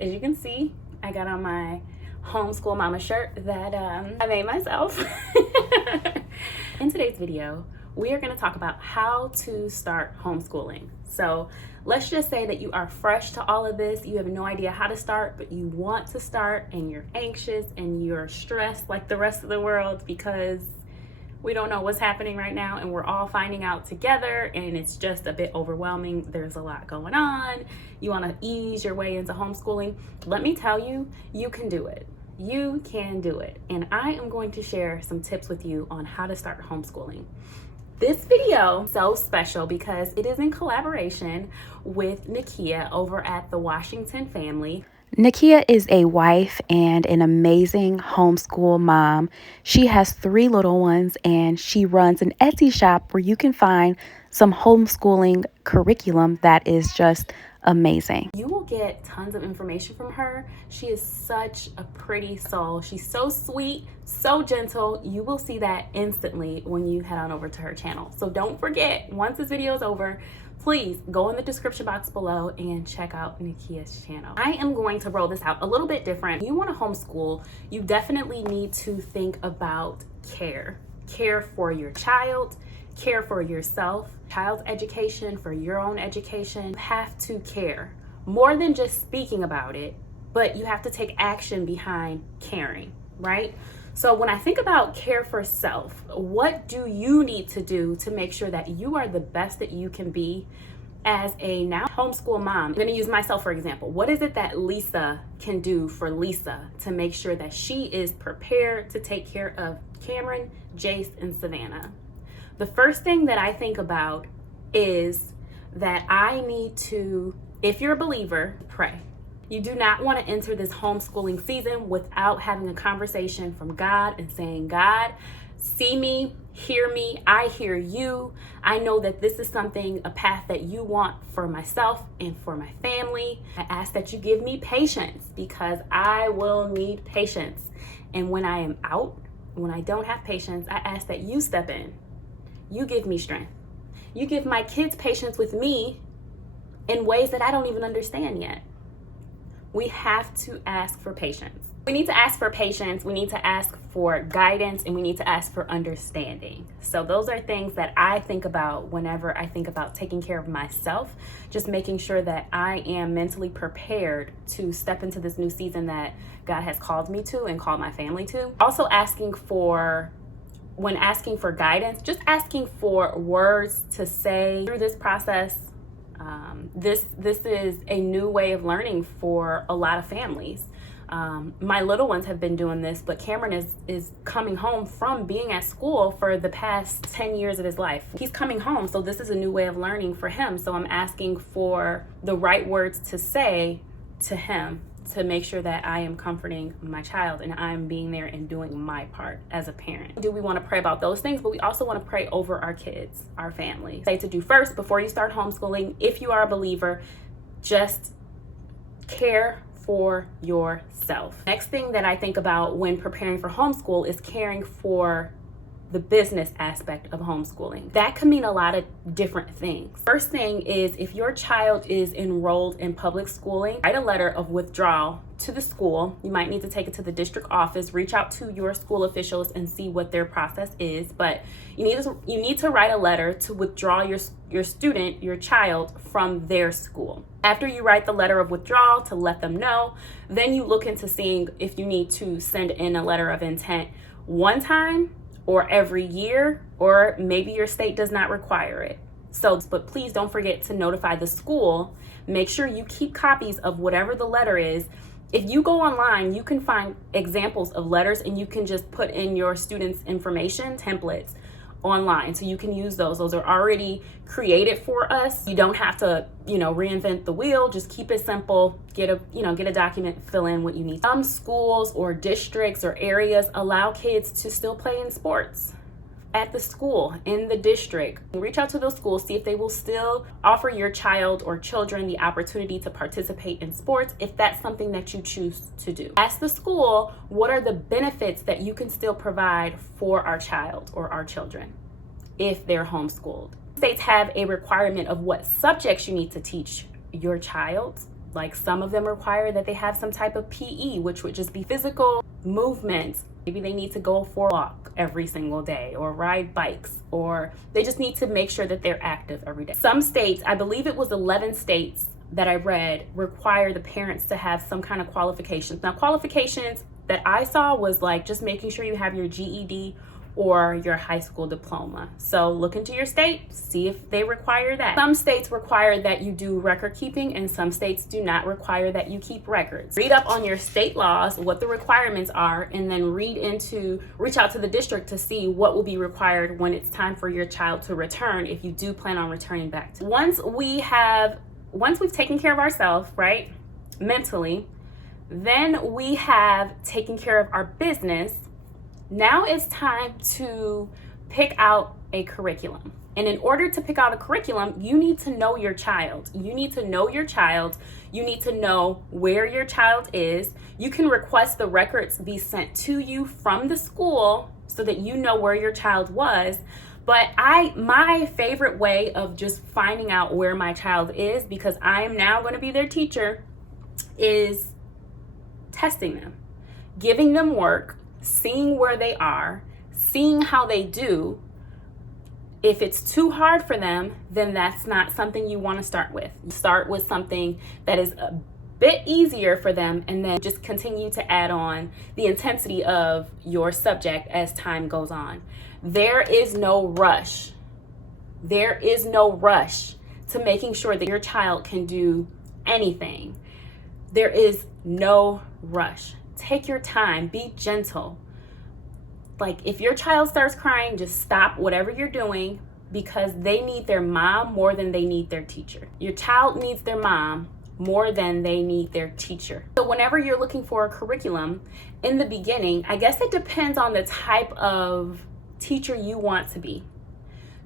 As you can see, I got on my homeschool mama shirt that I made myself. In today's video, we are going to talk about how to start homeschooling. So let's just say that you are fresh to all of this. You have no idea how to start, but you want to start and you're anxious and you're stressed like the rest of the world because we don't know what's happening right now and we're all finding out together and it's just a bit overwhelming. There's a lot going on. You want to ease your way into homeschooling. Let me tell you, you can do it. You can do it. And I am going to share some tips with you on how to start homeschooling. This video is so special because it is in collaboration with Nakia over at the Washington family. Nakia is a wife and an amazing homeschool mom. She has 3 little ones and she runs an Etsy shop where you can find some homeschooling curriculum that is just amazing. You will get tons of information from her. She is such a pretty soul. She's so sweet, so gentle. You will see that instantly when you head on over to her channel. So don't forget, once this video is over, please go in the description box below and check out Nakia's channel. I am going to roll this out a little bit different. You want to homeschool, you definitely need to think about care. Care for your child, care for yourself, child's education, for your own education. You have to care more than just speaking about it, but you have to take action behind caring, right? So when I think about care for self, what do you need to do to make sure that you are the best that you can be as a now homeschool mom? I'm going to use myself for example. What is it that Lisa can do for Lisa to make sure that she is prepared to take care of Cameron, Jace, and Savannah? The first thing that I think about is that I need to, if you're a believer, pray. You do not want to enter this homeschooling season without having a conversation from God and saying, God, see me, hear me, I hear you. I know that this is something, a path that you want for myself and for my family. I ask that you give me patience because I will need patience. And when I am out, when I don't have patience, I ask that you step in. You give me strength. You give my kids patience with me in ways that I don't even understand yet. We have to ask for patience. We need to ask for patience, we need to ask for guidance, and we need to ask for understanding. So those are things that I think about whenever I think about taking care of myself, just making sure that I am mentally prepared to step into this new season that God has called me to and called my family to. Also when asking for guidance, just asking for words to say through this process. This is a new way of learning for a lot of families. My little ones have been doing this, but Cameron is coming home from being at school for the past 10 years of his life. He's coming home, so this is a new way of learning for him. So I'm asking for the right words to say to him to make sure that I am comforting my child and I'm being there and doing my part as a parent. Do we want to pray about those things? But we also want to pray over our kids, our family. Say to do first before you start homeschooling, if you are a believer, just care for yourself. Next thing that I think about when preparing for homeschool is caring for the business aspect of homeschooling. That can mean a lot of different things. First thing is if your child is enrolled in public schooling, write a letter of withdrawal to the school. You might need to take it to the district office, reach out to your school officials and see what their process is. But you need to write a letter to withdraw your student, your child from their school. After you write the letter of withdrawal to let them know, then you look into seeing if you need to send in a letter of intent one time or every year, or maybe your state does not require it. But please don't forget to notify the school. Make sure you keep copies of whatever the letter is. If you go online, you can find examples of letters and you can just put in your students' information templates online. So you can use those. Those are already created for us. You don't have to, reinvent the wheel. Just keep it simple. Get a document, fill in what you need. Some schools or districts or areas allow kids to still play in sports at the school, in the district. Reach out to those schools, see if they will still offer your child or children the opportunity to participate in sports if that's something that you choose to do. Ask the school, what are the benefits that you can still provide for our child or our children if they're homeschooled? States have a requirement of what subjects you need to teach your child Like some of them require that they have some type of PE, which would just be physical movement. Maybe they need to go for a walk every single day or ride bikes, or they just need to make sure that they're active every day. Some states, I believe it was 11 states that I read, require the parents to have some kind of qualifications. Now, qualifications that I saw was like just making sure you have your GED or your high school diploma. So look into your state, see if they require that. Some states require that you do record keeping, and some states do not require that you keep records. Read up on your state laws, what the requirements are, and then reach out to the district to see what will be required when it's time for your child to return, if you do plan on returning back. Once we've taken care of ourselves, right, mentally, then we have taken care of our business. Now it's time to pick out a curriculum. And in order to pick out a curriculum, you need to know your child. You need to know your child. You need to know where your child is. You can request the records be sent to you from the school so that you know where your child was. But my favorite way of just finding out where my child is, because I am now going to be their teacher, is testing them, giving them work, seeing where they are, seeing how they do. If it's too hard for them, then that's not something you want to start with. Start with something that is a bit easier for them, and then just continue to add on the intensity of your subject as time goes on. There is no rush. There is no rush to making sure that your child can do anything. There is no rush. Take your time, be gentle. Like if your child starts crying, just stop whatever you're doing, because they need their mom more than they need their teacher. Your child needs their mom more than they need their teacher. So whenever you're looking for a curriculum, in the beginning, I guess it depends on the type of teacher you want to be.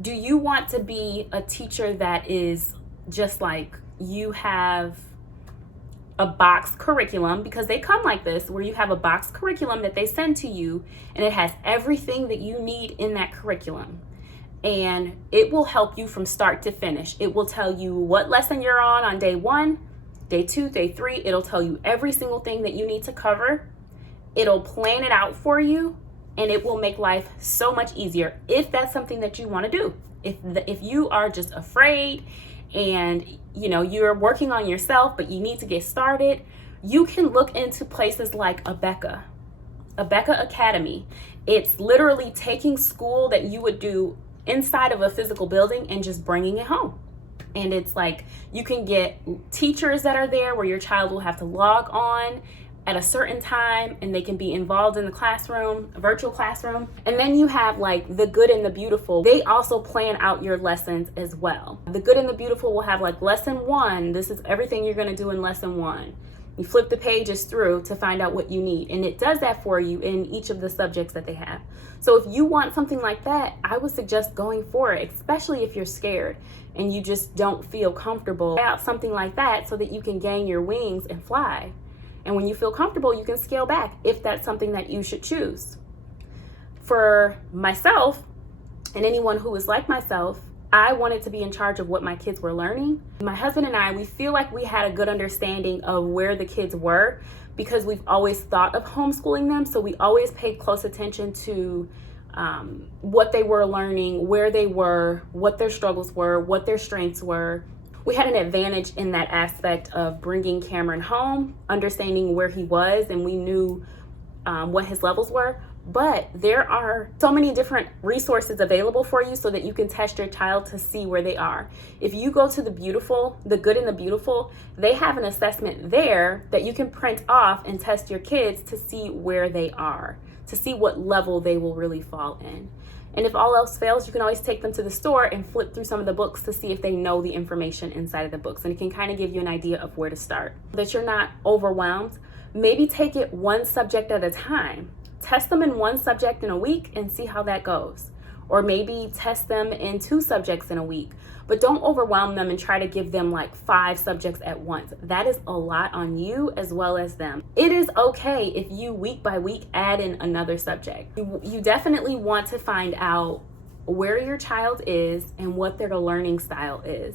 Do you want to be a teacher that is just like you have a box curriculum, because they come like this, where you have a box curriculum that they send to you, and it has everything that you need in that curriculum, and it will help you from start to finish. It will tell you what lesson you're on day 1, day 2, day 3. It'll tell you every single thing that you need to cover. It'll plan it out for you, and it will make life so much easier if that's something that you want to do. If you are just afraid and you're working on yourself, but you need to get started, you can look into places like Abeka Academy. It's literally taking school that you would do inside of a physical building and just bringing it home. And it's like you can get teachers that are there where your child will have to log on at a certain time, and they can be involved in the classroom, a virtual classroom. And then you have like The Good and the Beautiful. They also plan out your lessons as well. The Good and the Beautiful will have like lesson 1. This is everything you're going to do in lesson 1. You flip the pages through to find out what you need, and it does that for you in each of the subjects that they have. So if you want something like that, I would suggest going for it, especially if you're scared and you just don't feel comfortable. Try out something like that so that you can gain your wings and fly. And when you feel comfortable, you can scale back if that's something that you should choose. For myself and anyone who is like myself, I wanted to be in charge of what my kids were learning. My husband and I, we feel like we had a good understanding of where the kids were, because we've always thought of homeschooling them. So we always paid close attention to what they were learning, where they were, what their struggles were, what their strengths were. We had an advantage in that aspect of bringing Cameron home, understanding where he was, and we knew what his levels were. But there are so many different resources available for you so that you can test your child to see where they are. If you go to The Good and the Beautiful, they have an assessment there that you can print off and test your kids to see where they are, to see what level they will really fall in. And if all else fails, you can always take them to the store and flip through some of the books to see if they know the information inside of the books. And it can kind of give you an idea of where to start. That you're not overwhelmed, maybe take it one subject at a time. Test them in one subject in a week and see how that goes. Or maybe test them in 2 subjects in a week. But don't overwhelm them and try to give them like 5 subjects at once. That is a lot on you as well as them. It is okay if you week by week add in another subject. You definitely want to find out where your child is and what their learning style is,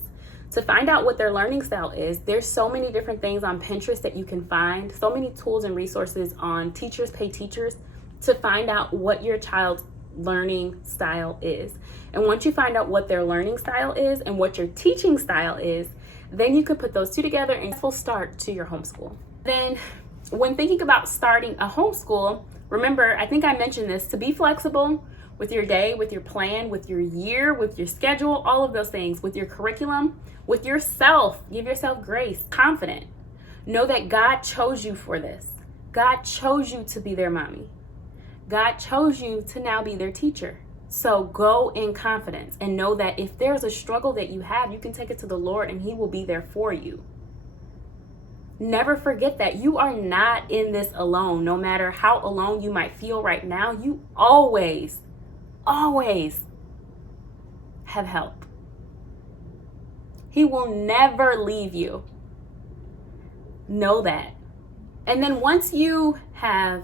to find out what their learning style is. There's so many different things on Pinterest that you can find, so many tools and resources on Teachers Pay Teachers to find out what your child's learning style is. And once you find out what their learning style is and what your teaching style is, then you can put those two together and full start to your homeschool. Then when thinking about starting a homeschool, remember, I think I mentioned this, to be flexible with your day, with your plan, with your year, with your schedule, all of those things, with your curriculum, with yourself. Give yourself grace, confident. Know that God chose you for this. God chose you to be their mommy. God chose you to now be their teacher. So go in confidence and know that if there's a struggle that you have, you can take it to the Lord and He will be there for you. Never forget that you are not in this alone. No matter how alone you might feel right now, you always have help. He will never leave you. Know that. And then once you have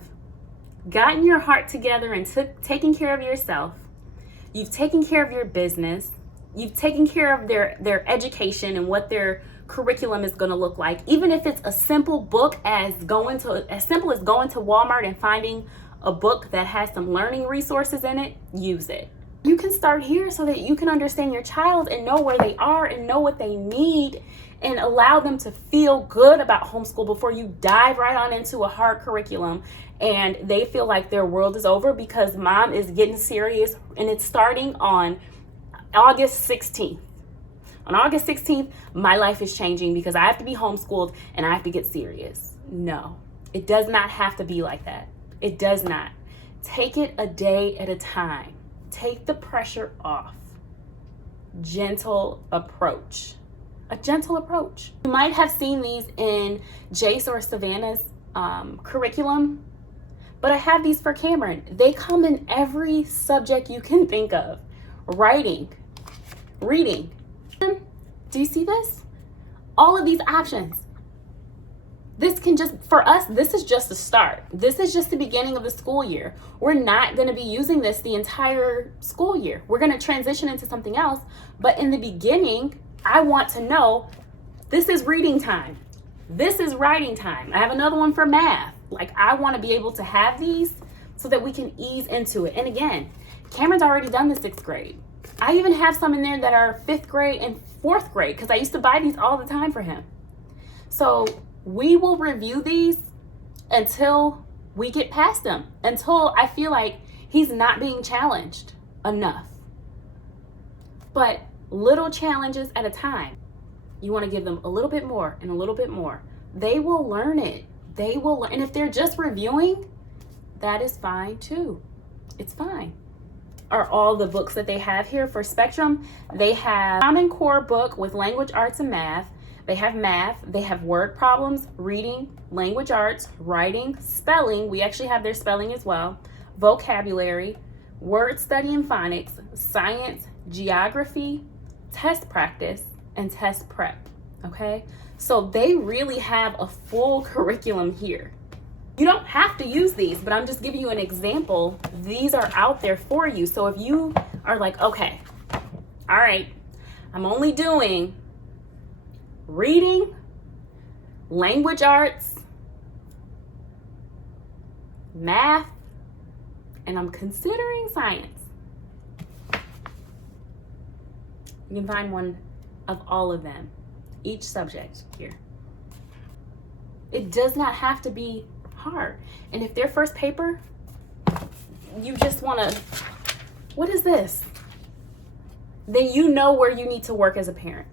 gotten your heart together and taken care of yourself, you've taken care of your business, you've taken care of their education and what their curriculum is going to look like, even if it's a simple book as simple as going to Walmart and finding a book that has some learning resources in it, use it. You can start here so that you can understand your child and know where they are and know what they need and allow them to feel good about homeschool before you dive right on into a hard curriculum and they feel like their world is over because mom is getting serious and it's starting on August 16th. On August 16th, my life is changing because I have to be homeschooled and I have to get serious. No, it does not have to be like that. It does not. Take it a day at a time. Take the pressure off. Gentle approach. A gentle approach. You might have seen these in Jace or Savannah's curriculum, but I have these for Cameron. They come in every subject you can think of. Writing, reading. Do you see this? All of these options. This can just, for us, this is just a start. This is just the beginning of the school year. We're not going to be using this the entire school year. We're going to transition into something else. But in the beginning, I want to know this is reading time. This is writing time. I have another one for math. Like, I want to be able to have these so that we can ease into it. And again, Cameron's already done the 6th grade. I even have some in there that are 5th grade and 4th grade because I used to buy these all the time for him. So we will review these until we get past them, until I feel like he's not being challenged enough. But little challenges at a time. You want to give them a little bit more and a little bit more. They will learn it. They will learn. And if they're just reviewing, that is fine too. It's fine. Are all the books that they have here for Spectrum. They have Common Core book with language arts and math. They have math. They have word problems, reading, language arts, writing, spelling. We actually have their spelling as well. Vocabulary, word study and phonics, science, geography, test practice, and test prep. Okay? So they really have a full curriculum here. You don't have to use these, but I'm just giving you an example. These are out there for you. So if you are like, okay, all right, I'm only doing reading, language arts, math, and I'm considering science. You can find one of all of them, each subject here. It does not have to be hard. And if their first paper, you just want to, what is this? Then you know where you need to work as a parent.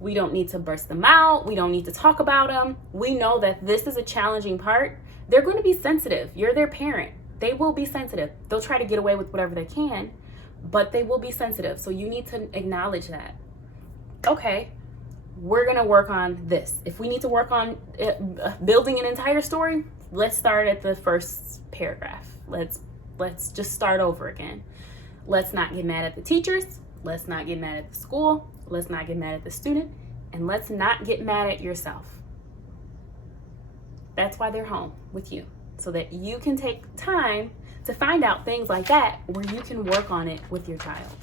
We don't need to burst them out. We don't need to talk about them. We know that this is a challenging part. They're going to be sensitive. You're their parent. They will be sensitive. They'll try to get away with whatever they can, but they will be sensitive. So you need to acknowledge that. Okay, we're going to work on this. If we need to work on building an entire story, let's start at the first paragraph. Let's just start over again. Let's not get mad at the teachers. Let's not get mad at the school. Let's not get mad at the student. And let's not get mad at yourself. That's why they're home with you, so that you can take time to find out things like that where you can work on it with your child.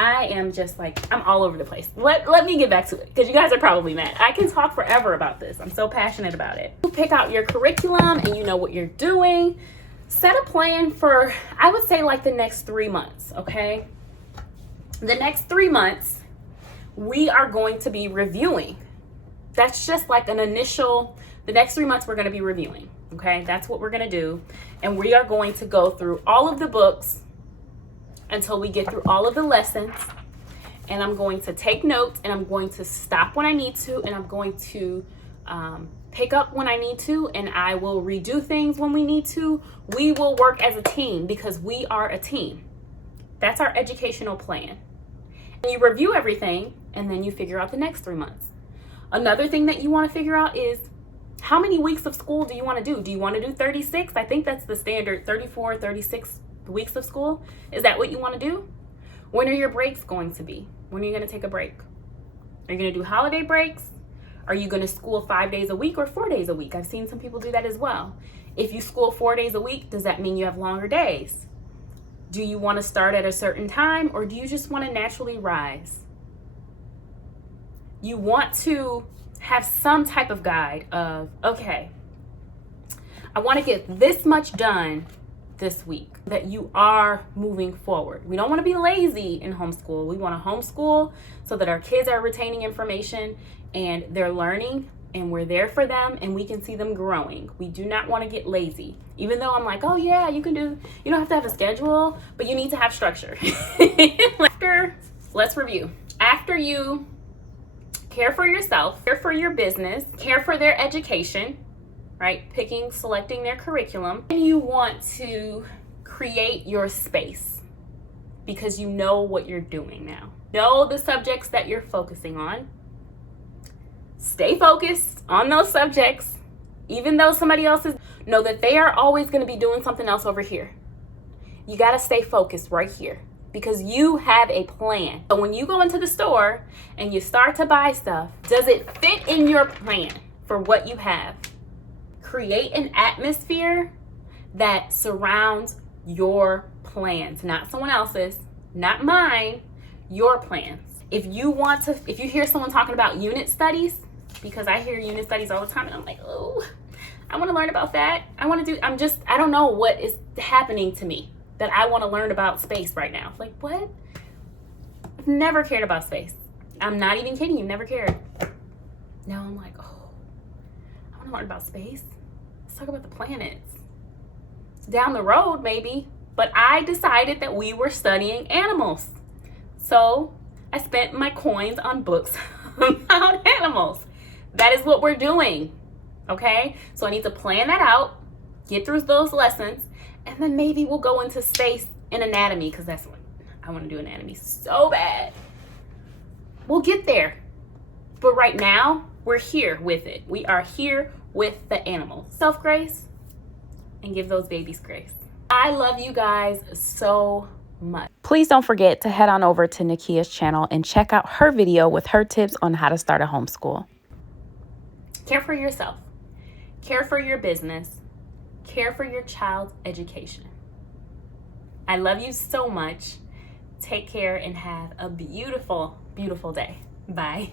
I am just like, I'm all over the place. Let me get back to it, because you guys are probably mad. I can talk forever about this. I'm so passionate about it. You pick out your curriculum and you know what you're doing. Set a plan for, I would say, like the next 3 months, okay? The next 3 months, we are going to be reviewing. That's just like an initial, the next 3 months we're going to be reviewing, okay? That's what we're going to do. And we are going to go through all of the books until we get through all of the lessons. And I'm going to take notes, and I'm going to stop when I need to, and I'm going to pick up when I need to, and I will redo things when we need to. We will work as a team because we are a team. That's our educational plan. And you review everything, and then you figure out the next 3 months. Another thing that you want to figure out is, how many weeks of school do you want to do? Do you want to do 36? I think that's the standard, 34, 36 weeks of school. Is that what you want to do? When are your breaks going to be? When are you going to take a break? Are you going to do holiday breaks? Are you going to school 5 days a week or 4 days a week? I've seen some people do that as well. If you school 4 days a week, does that mean you have longer days? Do you want to start at a certain time, or do you just want to naturally rise? You want to have some type of guide of, okay, I want to get this much done this week, that you are moving forward. We don't want to be lazy in homeschool. We want to homeschool so that our kids are retaining information and they're learning, and we're there for them and we can see them growing. We do not want to get lazy. Even though I'm like, oh yeah, you don't have to have a schedule, but you need to have structure. Let's review. After you care for yourself, care for your business, care for their education, right? Selecting their curriculum. And you want to create your space because you know what you're doing now. Know the subjects that you're focusing on. Stay focused on those subjects, even though somebody else know that they are always going to be doing something else over here. You got to stay focused right here because you have a plan. So when you go into the store and you start to buy stuff, does it fit in your plan for what you have? Create an atmosphere that surrounds your plans, not someone else's, not mine, your plans. If you hear someone talking about unit studies, because I hear unit studies all the time and I'm like, oh, I want to learn about that. I don't know what is happening to me that I want to learn about space right now. Like, what? I've never cared about space. I'm not even kidding you, never cared. Now I'm like, oh, I want to learn about space. Let's talk about the planets. Down the road, maybe. But I decided that we were studying animals. So I spent my coins on books about animals. That is what we're doing. Okay? So I need to plan that out, get through those lessons, and then maybe we'll go into space and anatomy, because that's what I want to do, anatomy so bad. We'll get there. But right now, we're here with it. We are here with the animals. Self-grace and give those babies grace. I love you guys so much. Please don't forget to head on over to Nakia's channel and check out her video with her tips on how to start a homeschool. Care for yourself. Care for your business. Care for your child's education. I love you so much. Take care and have a beautiful, beautiful day. Bye.